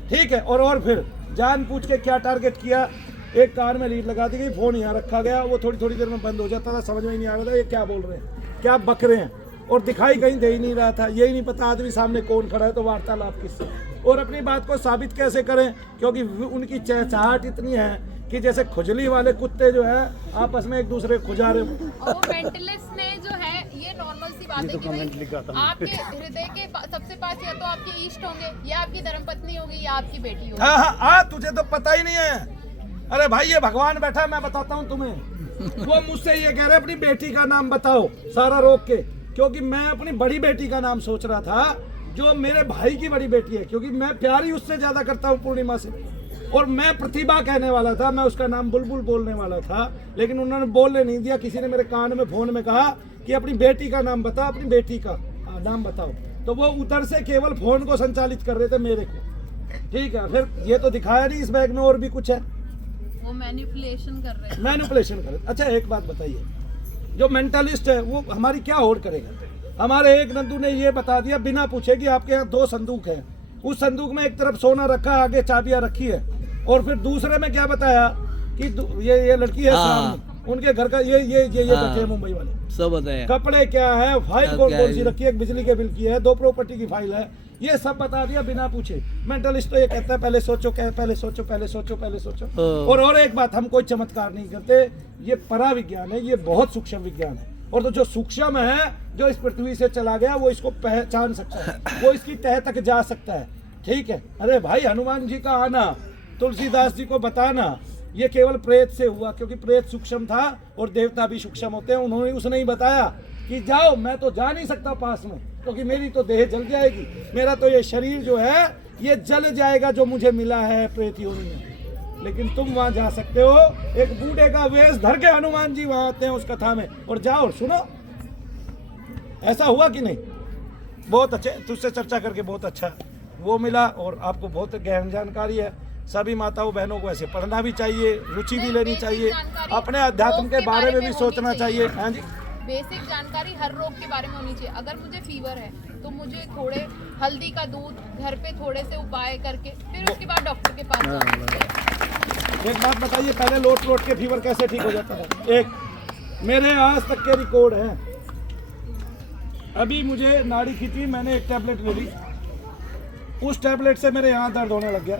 ठीक है। और फिर जान पूछ के क्या टारगेट किया, एक कार में लीड लगा दी गई, फोन यहाँ रखा गया, वो थोड़ी थोड़ी देर में बंद हो जाता था, समझ में ही नहीं आ रहा था ये क्या बोल रहे हैं, क्या बक रहे हैं, और दिखाई कहीं दे ही नहीं रहा था, यही नहीं पता आदमी सामने कौन खड़ा है, तो वार्तालाप किससे और अपनी बात को साबित कैसे करें, क्योंकि उनकी चहचहाट इतनी है कि जैसे खुजली वाले कुत्ते जो है आपस में एक दूसरे को खुजा रहे हो। और वो मेंटलिस्ट ने जो है, ये नॉर्मल सी बात है कि भाई आपके हृदय के सबसे पास या तो आपके इष्ट होंगे, या आपकी धर्मपत्नी होगी, या आपकी बेटी होगी। हाँ, तुझे तो पता ही नहीं है। अरे भाई, ये भगवान बैठा, मैं बताता हूँ तुम्हें। वो मुझसे ये कह रहे अपनी बेटी का नाम बताओ, सारा रोक के, क्योंकि मैं अपनी बड़ी बेटी का नाम सोच रहा था, जो मेरे भाई की बड़ी बेटी है, क्योंकि मैं प्यार ही उससे ज्यादा करता हूँ पूर्णिमा से। और मैं प्रतिभा कहने वाला था, मैं उसका नाम बुलबुल बोलने वाला था, लेकिन उन्होंने बोलने नहीं दिया। किसी ने मेरे कान में फोन में कहा कि अपनी बेटी का नाम बता, अपनी बेटी का। नाम बताओ, तो वो उधर से केवल फोन को संचालित कर रहे थे मेरे को, ठीक है। फिर ये तो दिखाया नहीं इस बैग में और भी कुछ है, वो मैनिपुलेशन कर रहे हैं। मैनिपुलेशन कर रहे। अच्छा एक बात बताइए, जो मेंटलिस्ट है वो हमारी क्या होड़ करेगा? हमारे एक नंदू ने ये बता दिया बिना पूछे कि आपके यहाँ 2 संदूक हैं, उस संदूक में एक तरफ सोना रखा, आगे चाबियां रखी है, और फिर दूसरे में क्या बताया कि ये लड़की है सामने, उनके घर का ये बैठे हैं मुंबई वाले, सब बताया। कपड़े क्या है, फाइल कौन कौन सी रखी है, एक बिजली के बिल की है, 2 प्रॉपर्टी की फाइल है, ये सब बता दिया बिना पूछे। मेंटलिस्ट तो ये कहता है पहले सोचो, पहले सोचो, पहले सोचो, पहले सोचो। और एक बात, हम कोई चमत्कार नहीं करते, ये परा विज्ञान है, ये बहुत सूक्ष्म विज्ञान है, और तो जो सूक्ष्म है, जो इस पृथ्वी से चला गया, वो इसको पहचान सकता है, वो इसकी तह तक जा सकता है, ठीक है। अरे भाई, हनुमान जी का आना, तुलसीदास जी को बताना, ये केवल प्रेत से हुआ, क्योंकि प्रेत सूक्ष्म था और देवता भी सूक्ष्म होते हैं। उसने ही बताया कि जाओ, मैं तो जा नहीं सकता पास में, क्योंकि मेरी तो देह जल जाएगी, मेरा तो ये शरीर जो है ये जल जाएगा, जो मुझे मिला है प्रेत योनि में। लेकिन तुम वहां जा सकते हो, एक बूढ़े का वेश धर के हनुमान जी वहां आते हैं उस कथा में, और जाओ और सुनो। ऐसा हुआ कि नहीं? बहुत अच्छे, तुझसे चर्चा करके बहुत अच्छा वो मिला, और आपको बहुत गहन जानकारी है। सभी माताओं बहनों को ऐसे पढ़ना भी चाहिए, रुचि भी लेनी चाहिए, अपने अध्यात्म के बारे में भी सोचना चाहिए। हाँ जी, बेसिक जानकारी हर रोग के बारे में होनी चाहिए। अगर मुझे फीवर है तो मुझे थोड़े हल्दी का दूध घर पे थोड़े से उपाय करके फिर उसके बाद डॉक्टर के पास जाना चाहिए। एक बात बताइए, पहले लोट के फीवर कैसे ठीक हो जाता था? एक मेरे आज तक के रिकॉर्ड हैं। अभी मुझे नाड़ी खींची, मैंने एक टैबलेट ले ली, उस टैबलेट से मेरे यहाँ दर्द होने लग गया।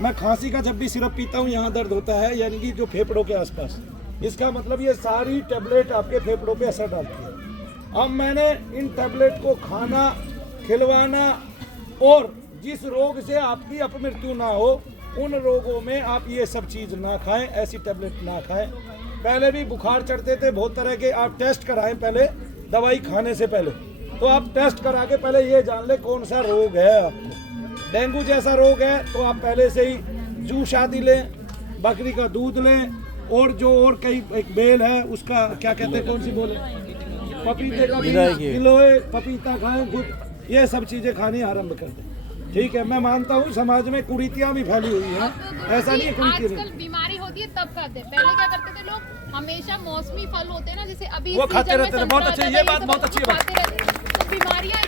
मैं खांसी का जब भी सिरप पीता हूँ यहाँ दर्द होता है, यानी कि जो फेफड़ों के आसपास। इसका मतलब ये सारी टैबलेट आपके फेफड़ों पे असर डालती है। अब मैंने इन टैबलेट को खाना, खिलवाना, और जिस रोग से आपकी अपमृत्यु ना हो, उन रोगों में आप ये सब चीज़ ना खाएं, ऐसी टैबलेट ना खाएं। पहले भी बुखार चढ़ते थे बहुत तरह के, आप टेस्ट कराएं पहले दवाई खाने से पहले। तो आप टेस्ट करा के पहले ये जान ले कौन सा रोग है आपको। डेंगू जैसा रोग है तो आप पहले से ही जूस आदि लें, बकरी का दूध लें, और जो और कई एक बेल है उसका क्या कहते हैं, कौन सी बोले, पपीते का गिलोय, पपीता खाएं खुद, ये सब चीज़ें खानी आरंभ कर दें, ठीक है। मैं मानता हूँ समाज में कुरीतियाँ भी फैली हुई हैं, ऐसा नहीं है कुरीति नहीं। आजकल बीमारी होती है तब खाते हैं, पहले क्या करते थे लोग, हमेशा मौसमी फल होते हैं ना, जैसे अभी वो खाते रहते थे। बहुत अच्छे, ये बात बहुत अच्छी बात। खाते रहते थे, तो बीमारियां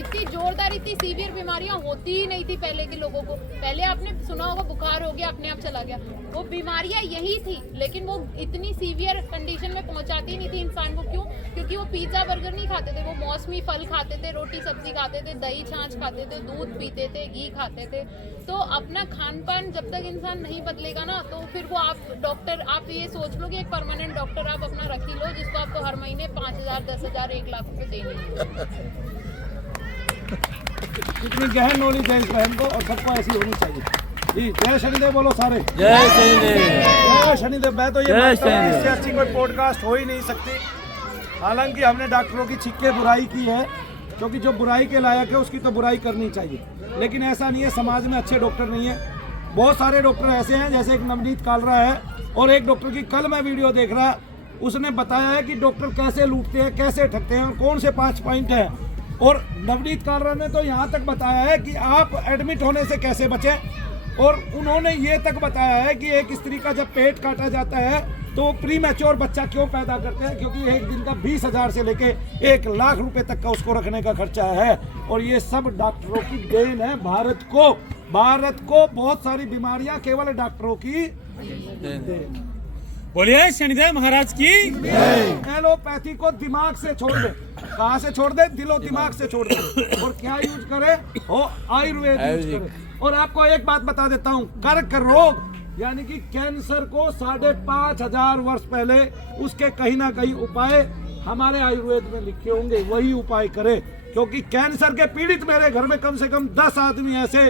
इतनी जोरदार, इतनी सीवियर बीमारियां होती ही नहीं थी पहले के लोगों को। पहले आपने सुना होगा बुखार हो गया अपने आप चला गया, वो बीमारियां यही थी, लेकिन वो इतनी सीवियर कंडीशन में पहुंचाती नहीं थी इंसान को। क्यों? क्योंकि वो पिज्जा बर्गर नहीं खाते थे, वो मौसमी फल खाते थे, रोटी सब्जी खाते थे, दही छाछ खाते थे, दूध पीते थे, घी खाते थे। तो अपना खान पान जब तक इंसान नहीं बदलेगा ना, तो फिर वो आप डॉक्टर, आप ये सोच लो कि एक परमानेंट डॉक्टर आप अपना रख ही लो, जिसको आपको हर महीने 5,000, 10,000, 1 लाख रुपए देने हैं। इतनी गहन नॉलेज है इस बहन को, और सबको ऐसी होनी चाहिए जी। जय शनिदेव बोलो सारे, जय शनिदेव, जय शनिदेव। मैं तो ये मानता हूं इससे अच्छी कोई पॉडकास्ट हो ही नहीं सकती। हालांकि हमने डॉक्टरों की छिक्के बुराई की है, क्योंकि जो बुराई के लायक है उसकी तो बुराई करनी चाहिए, लेकिन ऐसा नहीं है समाज में अच्छे डॉक्टर नहीं है। बहुत सारे डॉक्टर ऐसे हैं, जैसे एक नवनीत कालरा है, और एक डॉक्टर की कल मैं वीडियो देख रहा, उसने बताया है कि डॉक्टर कैसे लूटते हैं, कैसे ठगते हैं, और कौन से 5 पॉइंट हैं। और नवनीत कालरा ने तो यहाँ तक बताया है कि आप एडमिट होने से कैसे बचें, और उन्होंने ये तक बताया है कि एक स्त्री का जब पेट काटा जाता है तो प्री मैच्योर बच्चा क्यों पैदा करते हैं, क्योंकि एक दिन का 20,000 से लेके 1 लाख रुपए तक का उसको रखने का खर्चा है। और ये सब डॉक्टरों की देन है भारत को बहुत सारी बीमारियां केवल डॉक्टरों की देन। बोलिए शनिदेव महाराज की। एलोपैथी को दिमाग से छोड़ दे। कहाँ से छोड़ दे? दिलो दिमाग से छोड़ दे। और क्या यूज करे? हो आयुर्वेद यूज करे। और आपको एक बात बता देता हूँ, कर्क रोग यानी कि कैंसर को 5,500 वर्ष पहले उसके कहीं ना कहीं उपाय हमारे आयुर्वेद में लिखे होंगे, वही उपाय करे। क्योंकि कैंसर के पीड़ित मेरे घर में कम से कम 10 आदमी ऐसे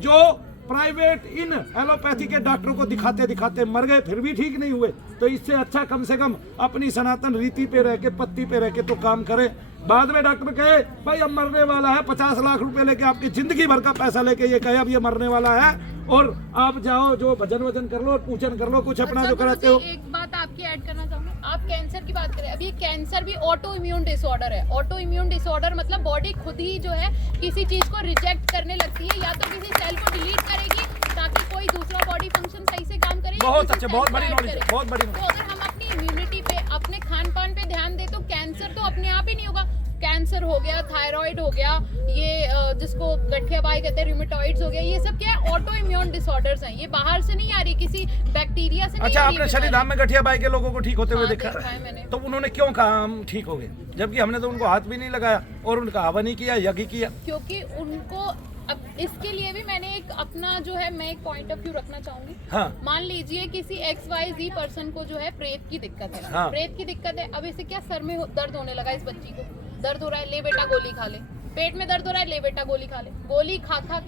जो प्राइवेट इन एलोपैथी के डॉक्टरों को दिखाते दिखाते मर गए, फिर भी ठीक नहीं हुए। तो इससे अच्छा कम से कम अपनी सनातन रीति पे रह के, पत्ती पे रह के तो काम करे। बाद में डॉक्टर कहे भाई अब मरने वाला है, 50 लाख रुपए लेके आपकी जिंदगी भर का पैसा लेके ये कहे अब ये मरने वाला है, और आप जाओ जो भजन वजन कर लो और पूजन कर लो, कुछ अपना जो कराते हो। एक बात आपकी ऐड करना चाहूंगी, आप कैंसर की बात करें, अभी कैंसर भी ऑटो इम्यून डिसऑर्डर है। ऑटो इम्यून डिसऑर्डर मतलब बॉडी खुद ही जो है किसी चीज को रिजेक्ट करने लगती है, या तो किसी सेल को डिलीट करेगी ताकि कोई दूसरा बॉडी फंक्शन सही से काम करे। बहुत अच्छे, बहुत बड़ी नॉलेज, बहुत बड़ी तो अगर हम अपनी इम्यूनिटी पे, अपने खान पान पे ध्यान दें तो कैंसर तो अपने आप ही नहीं होगा। कैंसर हो गया, थायराइड हो गया, ये जिसको गठियाबाई कहते हैं, रूमेटॉइड्स हो गया, ये सब क्या है, ऑटो इम्यून डिसऑर्डर्स हैं। ये बाहर से नहीं आ रही, किसी बैक्टीरिया से नहीं अच्छा, आ रही आपने है शरीधाम में गठिया बाई के लोगों को ठीक होते हुए हाँ, देखा देखा है मैंने। तो उन्होंने क्यों कहा हम ठीक हो गए, जबकि हमने तो उनको हाथ भी नहीं लगाया और उनका हवन ही किया, यज्ञ किया। क्योंकि उनको अब इसके लिए भी मैंने एक अपना जो है, मैं एक पॉइंट ऑफ व्यू रखना चाहूंगी। हाँ। मान लीजिए किसी XYZ पर्सन को जो है प्रेत की दिक्कत है, हाँ। प्रेत की दिक्कत है। अब इसे क्या सर में दर्द होने लगा, इस बच्ची को दर्द हो रहा है, ले बेटा गोली खा ले। पेट में दर्द हो रहा है, ले बेटा गोली खा ले। गोली खा खा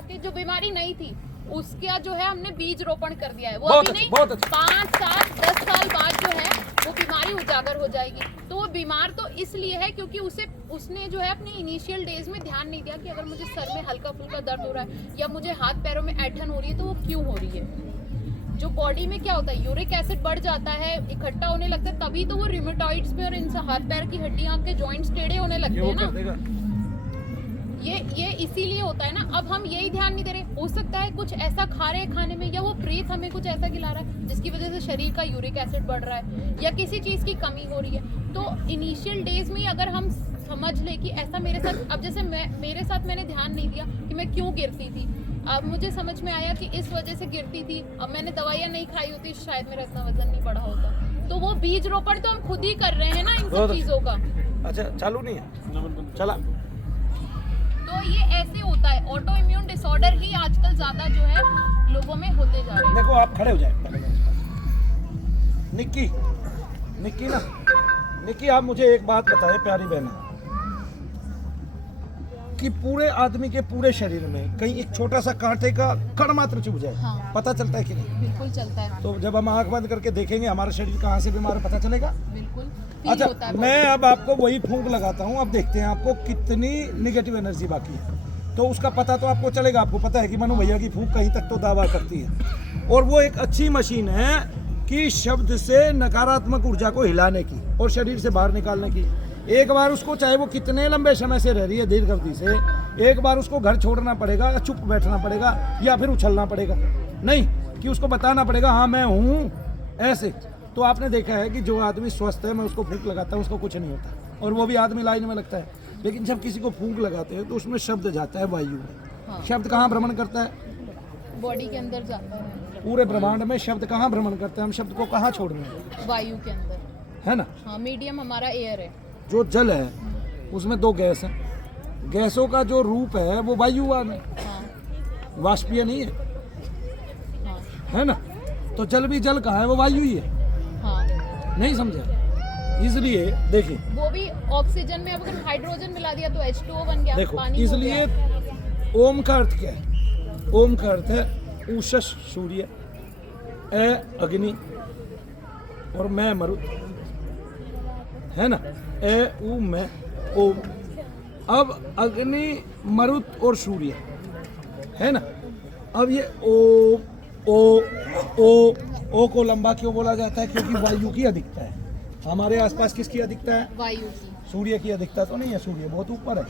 के जो बीमारी नहीं थी उसका जो है हमने बीज रोपण कर दिया है। वो बहुत अभी अच्छे, नहीं, बहुत अच्छे। 5 साल 10 साल बाद जो है वो बीमारी उजागर हो जाएगी। तो वो बीमार तो इसलिए है क्योंकि उसने जो है अपने इनिशियल डेज में ध्यान नहीं दिया कि अगर मुझे सर में हल्का फुल्का दर्द हो रहा है या मुझे हाथ पैरों में ऐंठन हो रही है तो वो क्यों हो रही है। जो बॉडी में क्या होता है, यूरिक एसिड बढ़ जाता है, इकट्ठा होने लगता है, तभी तो वो रिमेटॉइड्स में और इन हाथ पैर की हड्डियां के जॉइंट्स टेढ़े होने लगते हैं ना। ये इसीलिए होता है ना। अब हम यही ध्यान नहीं दे रहे। हो सकता है कुछ ऐसा खा रहे हैं खाने में, या वो प्रेत हमें कुछ ऐसा खिला रहा है जिसकी वजह से शरीर का यूरिक एसिड बढ़ रहा है, या किसी चीज की कमी हो रही है। तो इनिशियल डेज में अगर हम समझ ले कि ऐसा मेरे साथ, अब जैसे मेरे साथ मैंने ध्यान नहीं दिया कि मैं क्यों गिरती थी, अब मुझे समझ में आया कि इस वजह से गिरती थी। अब मैंने दवाइयाँ नहीं खाई होती शायद मेरा इतना वजन नहीं बढ़ा होता। तो वो बीज रोपण तो हम खुद ही कर रहे हैं ना इन सब चीजों का। अच्छा, चालू नहीं है, चला। तो ये ऐसे होता है, ऑटो इम्यून डिसऑर्डर ही आजकल ज्यादा जो है लोगों में होते जा रहे हैं। देखो, आप खड़े हो जाए। निक्की ना, निक्की आप मुझे एक बात बताएं प्यारी बहन, कि पूरे आदमी के पूरे शरीर में कहीं एक छोटा सा कांटे का कण मात्र चुभ जाए, हाँ। पता चलता है कि नहीं? बिल्कुल चलता है, तो जब हम आंख बंद करके देखेंगे हमारा शरीर कहाँ से बीमार है, पता चलेगा। बिल्कुल फील अच्छा, होता है। मैं अब आपको वही फूंक लगाता हूँ, अब देखते हैं आपको कितनी निगेटिव एनर्जी बाकी है, तो उसका पता तो आपको चलेगा। आपको पता है कि मनु भैया की फूंक कहीं तक तो दावा करती है, और वो एक अच्छी मशीन है कि शब्द से नकारात्मक ऊर्जा को हिलाने की और शरीर से बाहर निकालने की। एक बार उसको, चाहे वो कितने लंबे समय से रह रही है दीर्घ अवधि से, एक बार उसको घर छोड़ना पड़ेगा, या चुप बैठना पड़ेगा, या फिर उछलना पड़ेगा, नहीं कि उसको बताना पड़ेगा हाँ मैं हूँ ऐसे। तो आपने देखा है कि जो आदमी स्वस्थ है, मैं उसको फूंक लगाता हूँ, उसको कुछ नहीं होता, और वो भी आदमी लाइन में लगता है। लेकिन जब किसी को फूंक लगाते हैं तो उसमें शब्द जाता है वायु में। हाँ। शब्द कहाँ भ्रमण करता है? बॉडी के अंदर जाता है, पूरे ब्रह्मांड में शब्द कहाँ भ्रमण करते हैं? हम शब्द को कहाँ छोड़ने हैं? वायु के अंदर, है ना। हाँ। मीडियम हमारा एयर है। जो जल है उसमें 2 गैस हैं, गैसों का जो रूप है वो वायुवान है, हाँ, वाष्पीय नहीं है, हाँ, है ना। तो जल भी जल कहाँ है? वो वायु ही है, हाँ। नहीं समझे? इसलिए देखिए, वो भी ऑक्सीजन में अब अगर हाइड्रोजन मिला दिया तो H2O बन गया, देखो पानी हो इसलिए गया। ओम का अर्थ क्या है? ओम का अर्थ है उषस सूर्य, ए अग्नि, और मैं मरुत, है ना। ए ऊ मैं ओम। अब अग्नि, मरुत और सूर्य, है ना। अब ये ओ को लंबा क्यों बोला जाता है? क्योंकि वायु की अधिकता है। हमारे आसपास किसकी अधिकता है? वायु की, सूर्य की अधिकता तो नहीं है, सूर्य बहुत ऊपर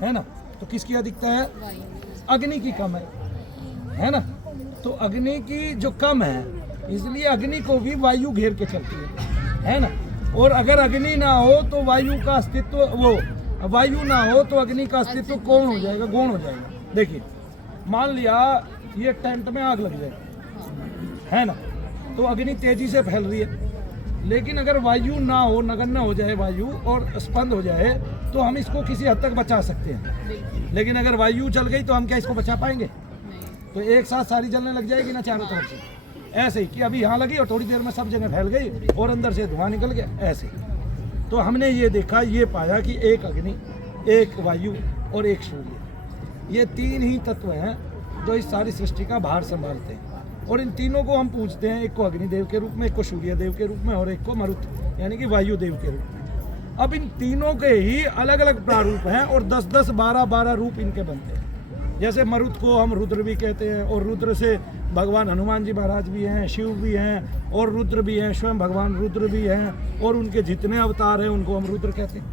है ना। तो किसकी अधिकता है? वायु। अग्नि की कम है ना। तो अग्नि की जो कम है, इसलिए अग्नि को भी वायु घेर के चलती है ना। और अगर अग्नि ना हो तो वायु का अस्तित्व, वो वायु ना हो तो अग्नि का अस्तित्व कौन हो जाएगा? गौण हो जाएगा। देखिए, मान लिया ये टेंट में आग लग जाए, है ना, तो अग्नि तेजी से फैल रही है, लेकिन अगर वायु ना हो, नगण्य हो जाए वायु और स्पंद हो जाए, तो हम इसको किसी हद तक बचा सकते हैं। लेकिन अगर वायु चल गई तो हम क्या इसको बचा पाएंगे? तो एक साथ सारी जलने लग जाएगी ना चारों तरफ से। ऐसे ही कि अभी यहाँ लगी और थोड़ी देर में सब जगह फैल गई और अंदर से धुआं निकल गया, ऐसे। तो हमने ये देखा, ये पाया कि एक अग्नि, एक वायु और एक सूर्य, ये 3 ही तत्व हैं जो इस सारी सृष्टि का भार संभालते हैं। और इन तीनों को हम पूजते हैं, एक को अग्निदेव के रूप में, एक को सूर्य देव के रूप में, और एक को मरुत यानी कि वायु देव के रूप में। अब इन तीनों के ही अलग अलग प्रारूप हैं और 10-10, 12-12 रूप इनके बनते हैं। जैसे मरुत को हम रुद्र भी कहते हैं, और रुद्र से भगवान हनुमान जी महाराज भी हैं, शिव भी हैं, और रुद्र भी हैं, स्वयं भगवान रुद्र भी हैं, और उनके जितने अवतार हैं उनको हम रुद्र कहते हैं।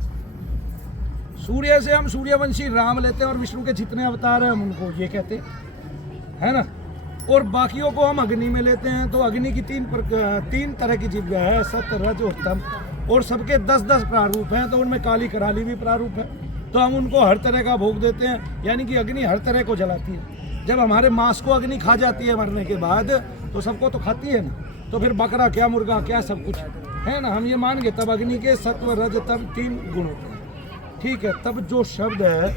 सूर्य से हम सूर्यवंशी राम लेते हैं, और विष्णु के जितने अवतार हैं हम उनको ये कहते हैं, है ना। और बाकियों को हम अग्नि में लेते हैं, तो अग्नि की तीन तरह की जीविका है, सत्य, रज और तम, और सबके 10-10 प्रारूप हैं, तो उनमें काली कराली भी प्रारूप है। तो हम उनको हर तरह का भोग देते हैं, यानी कि अग्नि हर तरह को जलाती है। जब हमारे मांस को अग्नि खा जाती है मरने के बाद, तो सबको तो खाती है ना, तो फिर बकरा क्या, मुर्गा क्या, सब कुछ है ना। हम ये मान गए तब अग्नि के सत्व, रज, तम 3 गुण होते हैं, ठीक है। तब जो शब्द है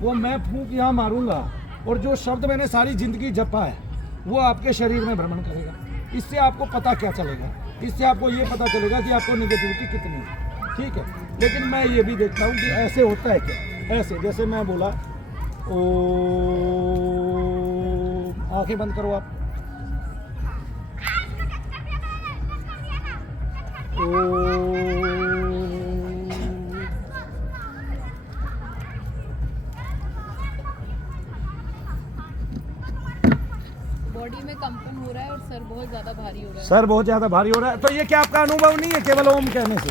वो मैं फूंक यहाँ मारूंगा, और जो शब्द मैंने सारी जिंदगी जपा है वो आपके शरीर में भ्रमण करेगा। इससे आपको पता क्या चलेगा, इससे आपको ये पता चलेगा कि आपको निगेटिविटी कितनी है, ठीक है। लेकिन मैं ये भी देखता हूँ कि ऐसे होता है क्या, ऐसे जैसे मैं बोला, ओ आंखें बंद करो आप, बॉडी में कंपन हो रहा है और सर बहुत ज्यादा भारी हो रहा है। सर बहुत ज़्यादा भारी हो रहा है, तो ये क्या आपका अनुभव नहीं है केवल ओम कहने से?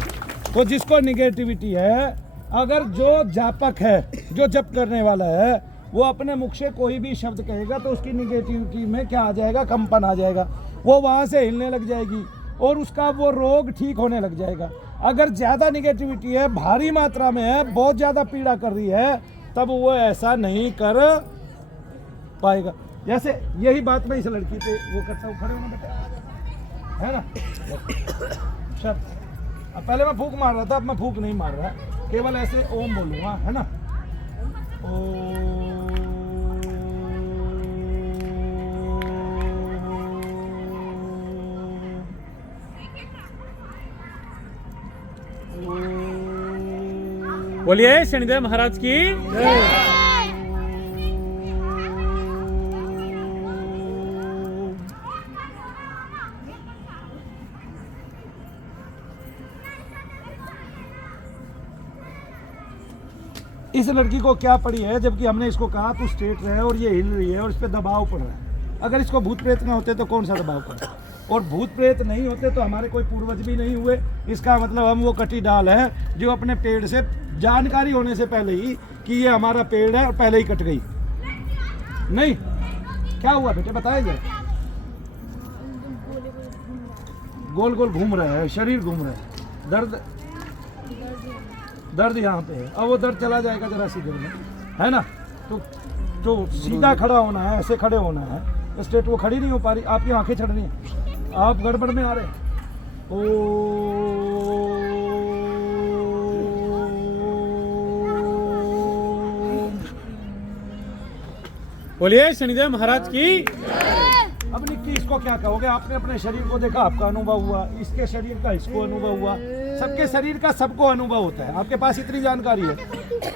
तो जिसको निगेटिविटी है, अगर जो जापक है, जो जप करने वाला है, वो अपने मुख से कोई भी शब्द कहेगा तो उसकी निगेटिविटी में क्या आ जाएगा, कंपन आ जाएगा, वो वहाँ से हिलने लग जाएगी और उसका वो रोग ठीक होने लग जाएगा। अगर ज़्यादा निगेटिविटी है, भारी मात्रा में है, बहुत ज़्यादा पीड़ा कर रही है, तब वो ऐसा नहीं कर पाएगा। जैसे यही बात मैं इस लड़की पे वो करता हूँ, खड़े होना बेटा, है ना। शब्द अब पहले मैं फूंक मार रहा था, अब मैं फूंक नहीं मार रहा, केवल ऐसे ओम बोलूँगा, है ना। बोलिए शनिदेव महाराज की। इस लड़की को क्या पड़ी है, जबकि हमने इसको कहा तू स्ट्रेट रहे, और ये हिल रही है और इस पर दबाव पड़ रहा है। अगर इसको भूत प्रेत ना होते तो कौन सा दबाव पड़ा, और भूत प्रेत नहीं होते तो हमारे कोई पूर्वज भी नहीं हुए। इसका मतलब हम वो कटी डाल है जो अपने पेड़ से जानकारी होने से पहले ही कि ये हमारा पेड़ है और पहले ही कट गई। नहीं, क्या हुआ बेटे बताया जाए। गोल गोल घूम रहा है, शरीर घूम रहा है, दर्द यहाँ पे है, अब वो दर्द चला जाएगा जरा सी देर में, है ना। तो सीधा खड़ा होना है, ऐसे खड़े होना है, स्ट्रेट वो खड़ी नहीं हो पा रही, आपकी आंखें चढ़ रही हैं, आप गड़बड़ में आ रहे हैं। बोलिए शनिदेव महाराज की। अब निक्की इसको क्या कहोगे, आपने अपने शरीर को देखा, आपका अनुभव हुआ, इसके शरीर का इसको अनुभव हुआ, सबके शरीर का सबको अनुभव होता है। आपके पास इतनी जानकारी है,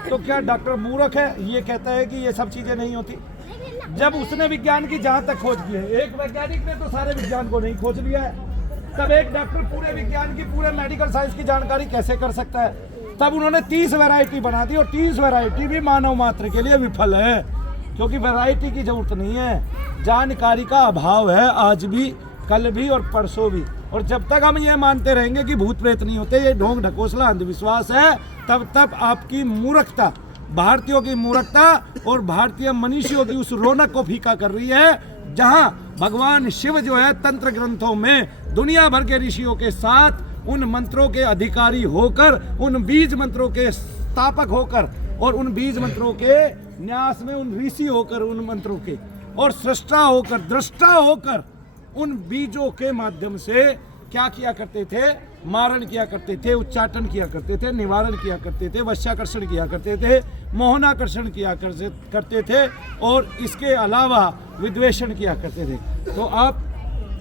तो क्या डॉक्टर मूर्ख है ये कहता है कि ये सब चीजें नहीं होती? जब उसने विज्ञान की जहां तक खोज की है, एक वैज्ञानिक ने तो सारे विज्ञान को नहीं खोज लिया है, तब एक डॉक्टर पूरे विज्ञान की, पूरे मेडिकल साइंस की जानकारी कैसे कर सकता है? तब उन्होंने 30 वैरायटी बना दी, और 30 वैरायटी भी मानव मात्र के लिए विफल है, क्योंकि वैरायटी की जरूरत नहीं है, जानकारी का अभाव है, आज भी, कल भी और परसों भी। और जब तक हम ये मानते रहेंगे कि भूत प्रेत नहीं होते, ये ढोंग ढकोसला अंधविश्वास है, तब तक आपकी मूर्खता, भारतीयों की मूर्खता और भारतीय मनुष्यों की उस रौनक को फीका कर रही है, जहां भगवान शिव जो है तंत्र ग्रंथों में दुनिया भर के ऋषियों के साथ उन मंत्रों के अधिकारी होकर, उन बीज मंत्रों के स्थापक होकर, और उन बीज मंत्रों के न्यास में उन ऋषि होकर, उन मंत्रों के, और सृष्टा होकर, दृष्टा होकर, उन बीजों के माध्यम से क्या किया करते थे, मारण किया करते थे, उच्चाटन किया करते थे, निवारण किया करते थे, वश्याकर्षण किया करते थे, मोहनाकर्षण किया करते थे, और इसके अलावा विद्वेषण किया करते थे। तो आप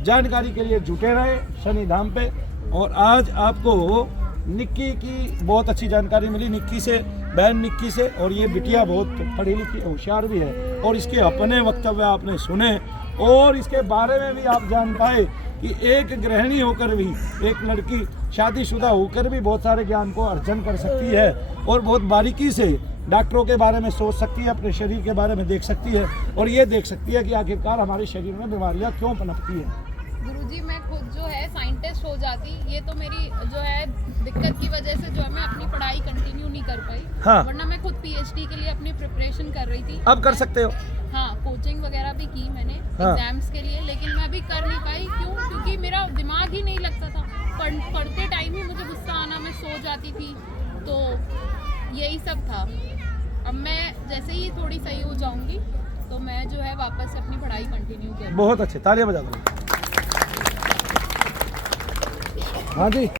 जानकारी के लिए जुटे रहे शनि धाम पे, और आज आपको निक्की की बहुत अच्छी जानकारी मिली, निक्की से, बहन निक्की से, और ये बिटिया बहुत पढ़ी लिखी होशियार भी है, और इसके अपने वक्तव्य आपने सुने, और इसके बारे में भी आप जान पाए कि एक गृहिणी होकर भी, एक लड़की शादीशुदा होकर भी बहुत सारे ज्ञान को अर्जन कर सकती है, और बहुत बारीकी से डॉक्टरों के बारे में सोच सकती है, अपने शरीर के बारे में देख सकती है और ये देख सकती है कि आखिरकार हमारे शरीर में बीमारियां क्यों पनपती हैं। गुरुजी मैं खुद जो है साइंटिस्ट हो जाती, ये तो मेरी जो है दिक्कत की वजह से जो है मैं अपनी पढ़ाई कंटिन्यू नहीं कर पाई। हाँ। वरना मैं खुद पीएचडी के लिए अपनी प्रिपरेशन कर रही थी। अब कर सकते हो। हाँ, कोचिंग वगैरह भी की मैंने हाँ। एग्जाम्स के लिए, लेकिन मैं अभी कर नहीं पाई। क्यों? क्योंकि मेरा दिमाग ही नहीं लगता था। पढ़ते टाइम ही मुझे गुस्सा आना, मैं सो जाती थी, तो यही सब था। अब मैं जैसे ही थोड़ी सही हो जाऊंगी तो मैं जो है वापस से अपनी पढ़ाई कंटिन्यू करूँगी। बहुत अच्छे, तालियां बजा दो। हाँ जी।